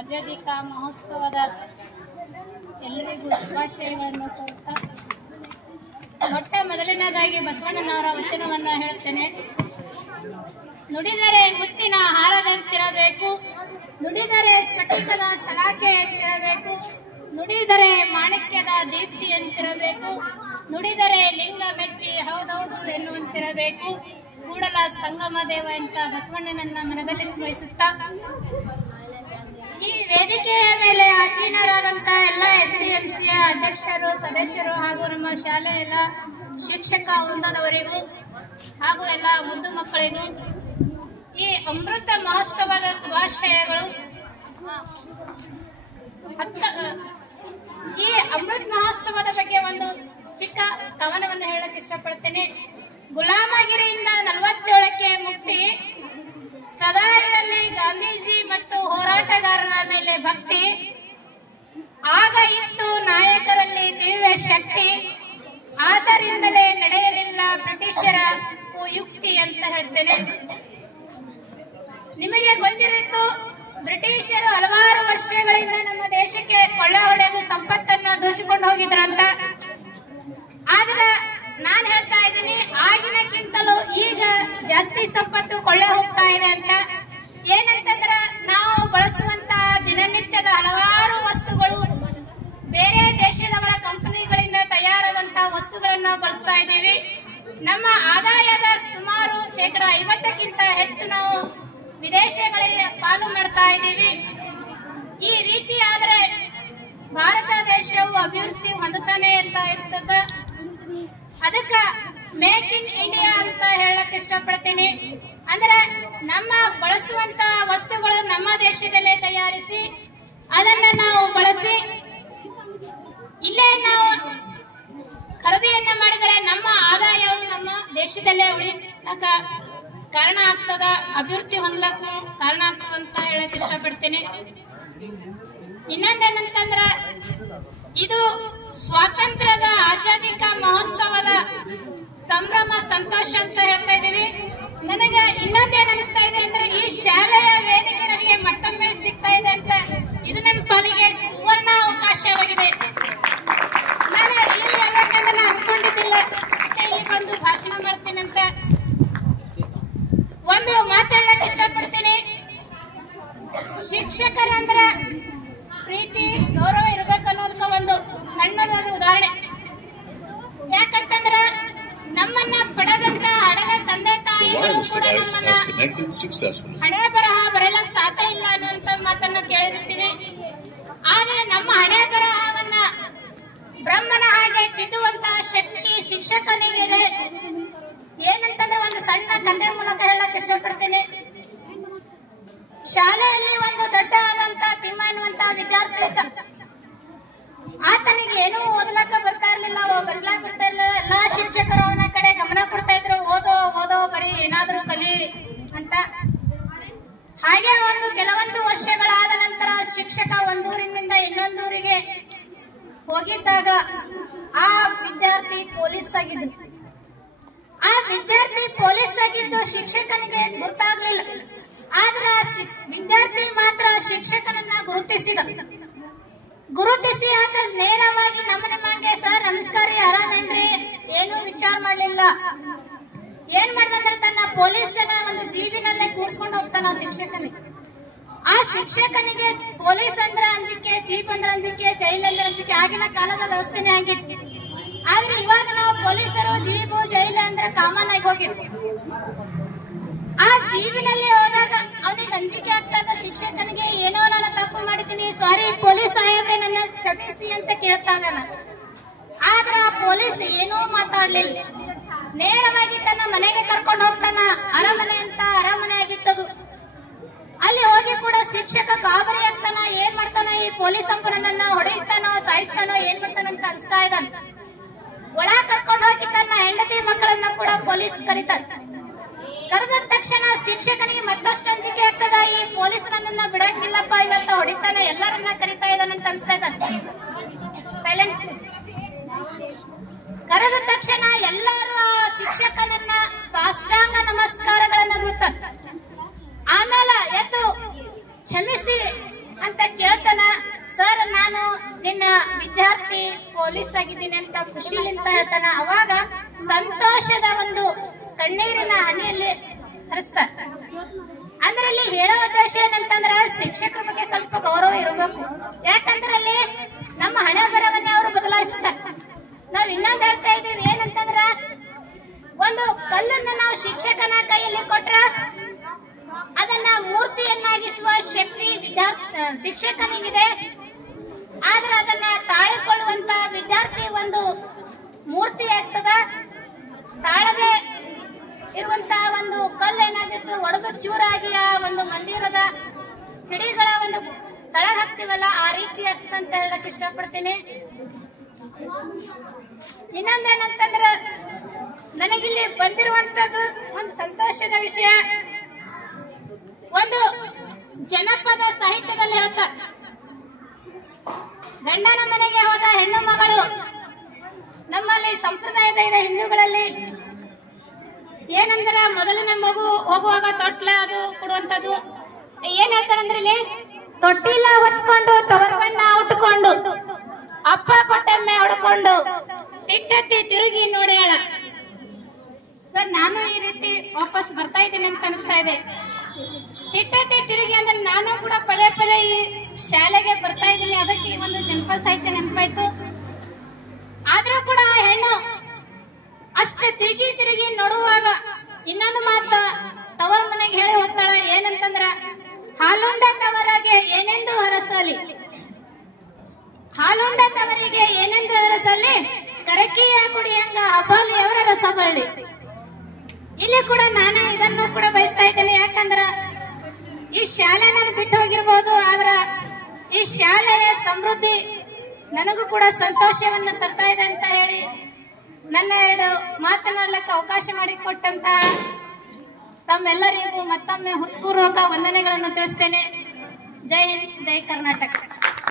ಆಜಾದಿ ಕಾ ಮಹೋತ್ಸವದ ಎಲ್ಲರಿಗೂ ಶುಭಾಶಯಗಳನ್ನು ಕೋರುತ್ತಾ ಮೊಟ್ಟ ಮೊದಲನೇದಾಗಿ ಬಸವಣ್ಣನವರ ವಚನವನ್ನು ಹೇಳುತ್ತೇನೆ. ನುಡಿದರೆ ಮುತ್ತಿನ ಹಾರದಂತಿರಬೇಕು, ನುಡಿದರೆ ಸ್ಫಟಿಕದ ಸಲಾಕೆಯಂತಿರಬೇಕು, ನುಡಿದರೆ ಮಾಣಿಕ್ಯದ ದೀಪ್ತಿಯಂತಿರಬೇಕು, ನುಡಿದರೆ ಲಿಂಗ ಮೆಚ್ಚಿ ಹೌದೌದು ಎನ್ನುವಂತಿರಬೇಕು. ಕೂಡಲ ಸಂಗಮ ದೇವ ಅಂತ ಬಸವಣ್ಣನನ್ನ ಮನದಲ್ಲಿ ಸ್ಮರಿಸುತ್ತಾ ಈ ವೇದಿಕೆಯ ಮೇಲೆ ಆಸೀನರಾದಂತ ಎಲ್ಲ SDMCಯ ಅಧ್ಯಕ್ಷರು, ಸದಸ್ಯರು ಹಾಗೂ ನಮ್ಮ ಶಾಲೆಯ ಎಲ್ಲ ಶಿಕ್ಷಕ ವೃಂದದವರಿಗೂ ಹಾಗೂ ಎಲ್ಲ ಮುದ್ದು ಮಕ್ಕಳಿಗೂ ಈ ಅಮೃತ ಮಹೋತ್ಸವದ ಶುಭಾಶಯಗಳು. ಈ ಅಮೃತ ಮಹೋತ್ಸವದ ಬಗ್ಗೆ ಒಂದು ಚಿಕ್ಕ ಕವನವನ್ನು ಹೇಳಕ್ ಇಷ್ಟಪಡ್ತೇನೆ. ಗುಲಾಮಗಿರಿಯಿಂದ 47ಕ್ಕೆ ಮುಕ್ತಿ, ಸದಾರಿನಲ್ಲಿ ಗಾಂಧೀಜಿ ಮತ್ತು ಹೋರಾಟಗಾರರ ಮೇಲೆ ಭಕ್ತಿ, ಆಗ ಇತ್ತು ನಾಯಕರಲ್ಲಿ ದಿವ್ಯ ಶಕ್ತಿ, ಆದ್ದರಿಂದಲೇ ನಡೆಯಲಿಲ್ಲ ಬ್ರಿಟಿಷರ ಕುಯುಕ್ತಿ ಅಂತ ಹೇಳ್ತೇನೆ. ನಿಮಗೆ ಗೊತ್ತಿರುತ್ತು, ಬ್ರಿಟಿಷರು ಹಲವಾರು ವರ್ಷಗಳಿಂದ ನಮ್ಮ ದೇಶಕ್ಕೆ ಕೊಳ್ಳೆ ಹೊಡೆದು ಸಂಪತ್ತನ್ನು ದೋಚಿಕೊಂಡು ಹೋಗಿದ್ರಂತ. ಆದ್ರೆ ನಾನು ಹೇಳ್ತಾ ಇದ್ದೀನಿ, ಆಗಿನಕ್ಕಿಂತಲೂ ಈಗ ಜಾಸ್ತಿ ಸಂಪತ್ತು ಕೊಳ್ಳೆ ಹೋಗ್ತಾ ಇದೆ ಅಂತ. ಏನಂತಂದ್ರ ನಾವು ಬಳಸುವಂತ ದಿನನಿತ್ಯದ ಹಲವಾರು ವಸ್ತುಗಳು ಬೇರೆ ದೇಶದವರ ಕಂಪನಿಗಳಿಂದ ತಯಾರಾದಂತ ವಸ್ತುಗಳನ್ನ ಬಳಸ್ತಾ ಇದ್ದೀವಿ. ನಮ್ಮ ಆದಾಯದ ಸುಮಾರು 50% ಹೆಚ್ಚು ನಾವು ವಿದೇಶಗಳಿಗೆ ಪಾಲು ಮಾಡ್ತಾ ಇದ್ದೀವಿ. ಈ ರೀತಿ ಆದ್ರೆ ಭಾರತ ದೇಶವು ಅಭಿವೃದ್ಧಿ ಹೊಂದುತ್ತಾನೆ ಇರ್ತದ. ಅದಕ್ಕ ಮೇಕ್ ಇನ್ ಇಂಡಿಯಾ ಅಂತ ಹೇಳಕ್ ಇಷ್ಟಪಡ್ತೀನಿ. ಅಂದ್ರೆ ನಮ್ಮ ಬಳಸುವಂತ ವಸ್ತುಗಳು ನಮ್ಮ ದೇಶದಲ್ಲೇ ತಯಾರಿಸಿ ಅದನ್ನ ನಾವು ಬಳಸಿ ಇಲ್ಲೇ ನಾವು ಖರೀದಿಯನ್ನ ಮಾಡಿದರೆ ನಮ್ಮ ಆದಾಯವು ನಮ್ಮ ದೇಶದಲ್ಲೇ ಉಳಿಯಕ ಕಾರಣ ಆಗ್ತದ, ಅಭಿವೃದ್ಧಿ ಹೊಂದಲಕ್ಕೂ ಕಾರಣ ಆಗ್ತದ ಅಂತ ಹೇಳಕ್ ಇಷ್ಟಪಡ್ತೀನಿ. ಇನ್ನೊಂದೇನಂತಂದ್ರ ಇದು ಸ್ವಾತಂತ್ರ್ಯದ ಆಜಾದಿ ಕಾ ಮಹೋತ್ಸವದ ಸಂಭ್ರಮ ಸಂತೋಷ ಅಂತ ಹೇಳ್ತಾ ಇದ್ದೀವಿ. ನನಗೆ ಇನ್ನೊಂದೇನ್ ಅನಿಸ್ತಾ ಇದೆ ಅಂದ್ರೆ ಈ ಶಾಲೆಯ ವೇದಿಕೆ ನನಗೆ ಮತ್ತೊಮ್ಮೆ ಸಿಗ್ತಾ ಇದೆ ಅಂತ. ಇದು ನನ್ನ ಪಾಲಿಗೆ ಸುವರ್ಣ ಅವಕಾಶವಾಗಿದೆ. ನಾನು ಇಲ್ಲಿ ಯಾಕಂದ್ರೆ ನಾನು ಅನ್ಕೊಂಡಿದ್ದಿಲ್ಲ ಇಲ್ಲಿ ಬಂದು ಭಾಷಣ ಮಾಡ್ತೀನಿ ಅಂತ. ಒಂದು ಮಾತಾಡಕ್ ಇಷ್ಟಪಡ್ತೀನಿ. ಶಿಕ್ಷಕರಂದ್ರ ಪ್ರೀತಿ ಗೌರವ ಇರ್ಬೇಕನ್ನೋದಕ್ಕ ಒಂದು ಸಣ್ಣದಾದ ಉದಾಹರಣೆ. ಯಾಕಂತಂದ್ರ ನಮ್ಮನ್ನ ಪಡೆದಂತ ಹಡದ ತಂದೆ ತಾಯಿಗಳು ಕೂಡ ನಮ್ಮನ್ನ ಹಣೆ ಬರಹ ಬರೆಯಲಕ್ ಸಾಧ್ಯ ಇಲ್ಲ ಅನ್ನುವಂತ ಮಾತನ್ನ ಕೇಳಿರ್ತೀವಿ. ಆದ್ರೆ ನಮ್ಮ ಹಣೆ ಬರಹವನ್ನ ಬ್ರಹ್ಮನ ಹಾಗೆ ತಿದ್ದುವಂತ ಶಕ್ತಿ ಶಿಕ್ಷಕನಿಗಿದೆ. ಏನಂತಂದ್ರೆ ಒಂದು ಸಣ್ಣ ಕಥೆ ಮೂಲಕ ಹೇಳಕ್ ಇಷ್ಟಪಡ್ತೀನಿ. ಶಾಲೆಯಲ್ಲಿ ಒಂದು ದೊಡ್ಡ ಆದಂತ ತಿಮ್ಮ ಎನ್ನುವಂತ ವಿದ್ಯಾರ್ಥಿ ಇದ್ದ. ಆತನಿಗೆ ಏನೂ ಓದಲಕ್ಕ ಬರ್ತಾ ಇರ್ಲಿಲ್ಲ, ಬರೀಲಾಕ ಬರ್ತಾ ಇರ್ಲಿಲ್ಲ. ಎಲ್ಲಾ ಶಿಕ್ಷಕರು ಅವನ ಕಡೆ ಗಮನ ಕೊಡ್ತಾ ಇದ್ರು, ಓದೋ ಓದೋ ಬರೀ ಏನಾದ್ರೂ ಕಲಿ ಅಂತ. ಹಾಗೆ ಒಂದು ಕೆಲವೊಂದು ವರ್ಷಗಳಾದ ನಂತರ ಶಿಕ್ಷಕ ಒಂದೂರಿನಿಂದ ಇನ್ನೊಂದೂರಿಗೆ ಹೋಗಿದ್ದಾಗ ಆ ವಿದ್ಯಾರ್ಥಿ ಪೊಲೀಸ್ ಆಗಿದ್ದು. ಆ ವಿದ್ಯಾರ್ಥಿ ಪೊಲೀಸ್ ಆಗಿದ್ದು ಶಿಕ್ಷಕನಿಗೆ ಗೊತ್ತಾಗ್ಲಿಲ್ಲ. ಆದ್ರೆ ವಿದ್ಯಾರ್ಥಿ ಮಾತ್ರ ಶಿಕ್ಷಕನನ್ನ ಗುರುತಿಸಿ ಆತ ನೇರವಾಗಿ ನಮಗೆ ಸರ್ ನಮಸ್ಕಾರ ರೀ, ಆರಾಮೇನ್ರಿ, ಏನು ವಿಚಾರ ಮಾಡ್ಲಿಲ್ಲ. ಏನ್ ಮಾಡ್ದಂದ್ರೆ ತನ್ನ ಪೊಲೀಸನ ಒಂದು ಜೀಬಿನಲ್ಲೇ ಕೂರ್ಸ್ಕೊಂಡು ಹೋಗ್ತಾನ ಶಿಕ್ಷಕನಿಗೆ. ಆ ಶಿಕ್ಷಕನಿಗೆ ಪೊಲೀಸ್ ಅಂದ್ರ ಅಂಜಿಕೆ, ಜೀಪ್ ಅಂದ್ರ ಅಂಜಿಕೆ, ಜೈಲ್ ಅಂದ್ರ ಅಂಜಿಕೆ. ಆಗಿನ ಕಾಲದ ವ್ಯವಸ್ಥೆನೇ ಆಗಿತ್ತು. ಆದ್ರೆ ಇವಾಗ ನಾವು ಪೊಲೀಸರು ಜೀಬು ಜೈಲ್ ಅಂದ್ರೆ ಕಾಮನ್ ಆಗಿ ಹೋಗಿದ್ವಿ. ಆ ಜೀವಿನಲ್ಲಿ ಹೋದಾಗ ಅವನಿಗೆ ಅಂಜಿಕೆ ಆಗ್ತದ. ಶಿಕ್ಷಕನಿಗೆ ಏನೋ ನಾನು ತಪ್ಪು ಮಾಡಿದ್ದೀನಿ, ಸಾರಿ ಪೊಲೀಸ್ ಸಾಹೇಬ್ರೆ ನನ್ನ ಕ್ಷಮಿಸಿ ಅಂತ ಕೇಳ್ತಾ ಇದ್ದಾನ. ಆದ್ರ ಆ ಪೊಲೀಸ್ ಏನೂ ಮಾತಾಡ್ಲಿಲ್ಲ. ನೇರವಾಗಿ ತನ್ನ ಮನೆಗೆ ಕರ್ಕೊಂಡು ಹೋಗ್ತಾನ. ಅರಮನೆ ಅಂತ ಅರಮನೆ ಆಗಿತ್ತದು. ಅಲ್ಲಿ ಹೋಗಿ ಕೂಡ ಶಿಕ್ಷಕ ಗಾಬರಿ ಆಗ್ತಾನ. ಏನ್ ಮಾಡ್ತಾನ ಈ ಪೊಲೀಸ್ ಅಪ್ಪನನ್ನ, ಹೊಡೆಯುತ್ತಾನೋ ಸಾಯಿಸ್ತಾನೋ ಏನ್ ಮಾಡ್ತಾನಂತ ಅನ್ಸ್ತಾ ಇದ್ದಾನ. ಒಳ ಕರ್ಕೊಂಡು ಹೋಗಿ ತನ್ನ ಹೆಂಡತಿ ಮಕ್ಕಳನ್ನ ಕೂಡ ಪೊಲೀಸ್ ಕರೀತಾನ. ಕರೆದ ತಕ್ಷಣ ಶಿಕ್ಷಕನಿಗೆ ಮತ್ತಷ್ಟು ಅಂಜಿಕೆ ಆಗ್ತದ. ಈ ಪೊಲೀಸ್ ನನ್ನನ್ನ ಬಿಡಂಗಿಲ್ಲಪ್ಪ, ಇವತ್ತ ಹೊಡಿತಾನೆ, ಎಲ್ಲರನ್ನ ಕರಿತಾ ಇದ್ದಾನಂತ ಅನ್ಸ್ತಾ ಇದ್ದಾನ. ಸೈಲೆಂಟ್. ಕರೆದ ತಕ್ಷಣ ಎಲ್ಲರೂ ಆ ಶಿಕ್ಷಕನನ್ನ ಸಾಷ್ಟಾಂಗ ನಮಸ್ಕಾರಗಳನ್ನ ಬಿಡ್ತಾನೆ. ಆಮೇಲೆ ಎದ್ದು ಕ್ಷಮಿಸಿ ಅಂತ ಅಂತ ಕೇಳ್ತಾನ, ಸರ್ ನಾನು ನಿನ್ನ ವಿದ್ಯಾರ್ಥಿ ಪೊಲೀಸ್ ಆಗಿದ್ದೀನಿ ಅಂತ ಖುಷಿಲಿಂತ ಹೇಳ್ತಾನ. ಅವಾಗ ಸಂತೋಷದ ಒಂದು ಕಣ್ಣೀರಿನ ಹನಿಯಲ್ಲಿ ಹರಿಸ್ತಾರ. ಅಂದ್ರೆ ಅಲ್ಲಿ ಹೇಳೋ ಉದ್ದೇಶ ಏನಂತಂದ್ರ ಶಿಕ್ಷಕರ ಬಗ್ಗೆ ಸ್ವಲ್ಪ ಗೌರವ ಇರಬೇಕು. ಯಾಕಂದ್ರೆ ಅಲ್ಲಿ ನಮ್ಮ ಹಣೆ ಬರವನ್ನ ಅವರು ಬದಲಾಯಿಸ್ತಾರೆ. ನಾವ್ ಇನ್ನೊಂದು ಹೇಳ್ತಾ ಇದೀವಿ ಏನಂತಂದ್ರ, ಒಂದು ಕಲ್ಲನ್ನ ನಾವು ಶಿಕ್ಷಕನ ಕೈಯಲ್ಲಿ ಕೊಟ್ರ ಅದನ್ನ ಮೂರ್ತಿಯನ್ನಾಗಿಸುವ ಶಕ್ತಿ ಶಿಕ್ಷಕನಿಗಿದೆ. ಆದ್ರೆ ಅದನ್ನ ತಾಳಿಕೊಳ್ಳುವಂತ ವಿದ್ಯಾರ್ಥಿ ಒಂದು ಮೂರ್ತಿ ಆಗ್ತದ. ತಾಳದೆ ಇರುವಂತ ಒಂದು ಕಲ್ಲು ಏನಾಗಿತ್ತು ಒಡೆದು ಚೂರಾಗಿ ಆ ಒಂದು ಮಂದಿರದ ಸಿಡಿಗಳ ಒಂದು ತಳಗ ಹಾಕ್ತಿವಲ್ಲ ಆ ರೀತಿ ಆಗ್ತದ ಅಂತ ಹೇಳಕ್ ಇಷ್ಟಪಡ್ತೀನಿ. ಇನ್ನೊಂದೇನಂತಂದ್ರ, ನನಗಿಲ್ಲಿ ಬಂದಿರುವಂತದ್ದು ಒಂದು ಸಂತೋಷದ ವಿಷಯ. ಒಂದು ಜನಪದ ಸಾಹಿತ್ಯದಲ್ಲಿ ಹೇಳ್ತಾರೆ, ಗಂಡನ ಮನೆಗೆ ಹೋದ ಹೆಣ್ಣು ಮಗಳು. ನಮ್ಮಲ್ಲಿ ಸಂಪ್ರದಾಯದ ಇದೆ ಹಿಂದೂಗಳಲ್ಲಿ ಏನಂದ್ರ, ಮೊದಲನೇ ಮಗು ಹೋಗುವಾಗ ತೊಟ್ಲ ಅದು ಕೊಡುವಂತದ್ದು. ಏನ್ ಹೇಳ್ತಾರಂದ್ರೆ ಇಲ್ಲಿ, ತೊಟ್ಟಿಲ ಹೊತ್ಕೊಂಡು ತವರ ಬಣ್ಣ ಉಟ್ಕೊಂಡು ಅಪ್ಪ ಕೊಟ್ಟೆಮ್ಮೆ ಹೊಡ್ಕೊಂಡು ತಿಟ್ಟತ್ತಿ ತಿರುಗಿ ನೋಡ್ಯಾಳ. ಸರ್ ನಾನು ಈ ರೀತಿ ವಾಪಸ್ ಬರ್ತಾ ಇದ್ದೀನಿ ಅಂತ ಅನಿಸ್ತಾ ಇದೆ. ತಿಟ್ಟತ್ತಿ ತಿರುಗಿ ಅಂದ್ರೆ ನಾನು ಕೂಡ ಪದೇ ಪದೇ ಈ ಶಾಲೆಗೆ ಬರ್ತಾ ಇದ್ದೀನಿ. ಅದಕ್ಕೆ ಈ ಒಂದು ಜನಪದ ಸಾಹಿತ್ಯ ನೆನಪಾಯ್ತು. ಆದ್ರೂ ಕೂಡ ಹೆಣ್ಣು ಅಷ್ಟು ತಿರುಗಿ ತಿರುಗಿ ನೋಡುವಾಗ ಇನ್ನೊಂದು ಮಾತ ತವರ ಮನೆಗೆ ಹೇಳಿ ಹೋಗ್ತಾಳ. ಏನಂತಂದ್ರ, ಹಾಲುಂಡ ತವರಿಗೆ ಏನೆಂದು ಹರಸಲಿ, ಹಾಲುಂಡ ತವರಿಗೆ ಏನೆಂದು ಹರಸಲಿ, ಕರಕಿಯ ಕುಡಿಯಂಗ ಹಬ್ಬಲಿ ಅವರ ರಸ ಬಳ್ಳಿ. ಇಲ್ಲಿ ಕೂಡ ನಾನು ಇದನ್ನು ಕೂಡ ಬಯಸ್ತಾ ಇದ್ದೇನೆ. ಯಾಕಂದ್ರ ಈ ಶಾಲೆ ನಾನು ಬಿಟ್ಟು ಹೋಗಿರ್ಬೋದು, ಆದ್ರ ಈ ಶಾಲೆಯ ಸಮೃದ್ಧಿ ನನಗೂ ಕೂಡ ಸಂತೋಷವನ್ನು ತರ್ತಾ ಇದೆ ಅಂತ ಹೇಳಿ ನನ್ನ ಎರಡು ಮಾತನಾಡಲಿಕ್ಕೆ ಅವಕಾಶ ಮಾಡಿಕೊಟ್ಟಂತಹ ತಮ್ಮೆಲ್ಲರಿಗೂ ಮತ್ತೊಮ್ಮೆ ಹೃತ್ಪೂರ್ವಕ ವಂದನೆಗಳನ್ನು ತಿಳಿಸ್ತೇನೆ. ಜೈ ಹಿಂದ್, ಜೈ ಕರ್ನಾಟಕ.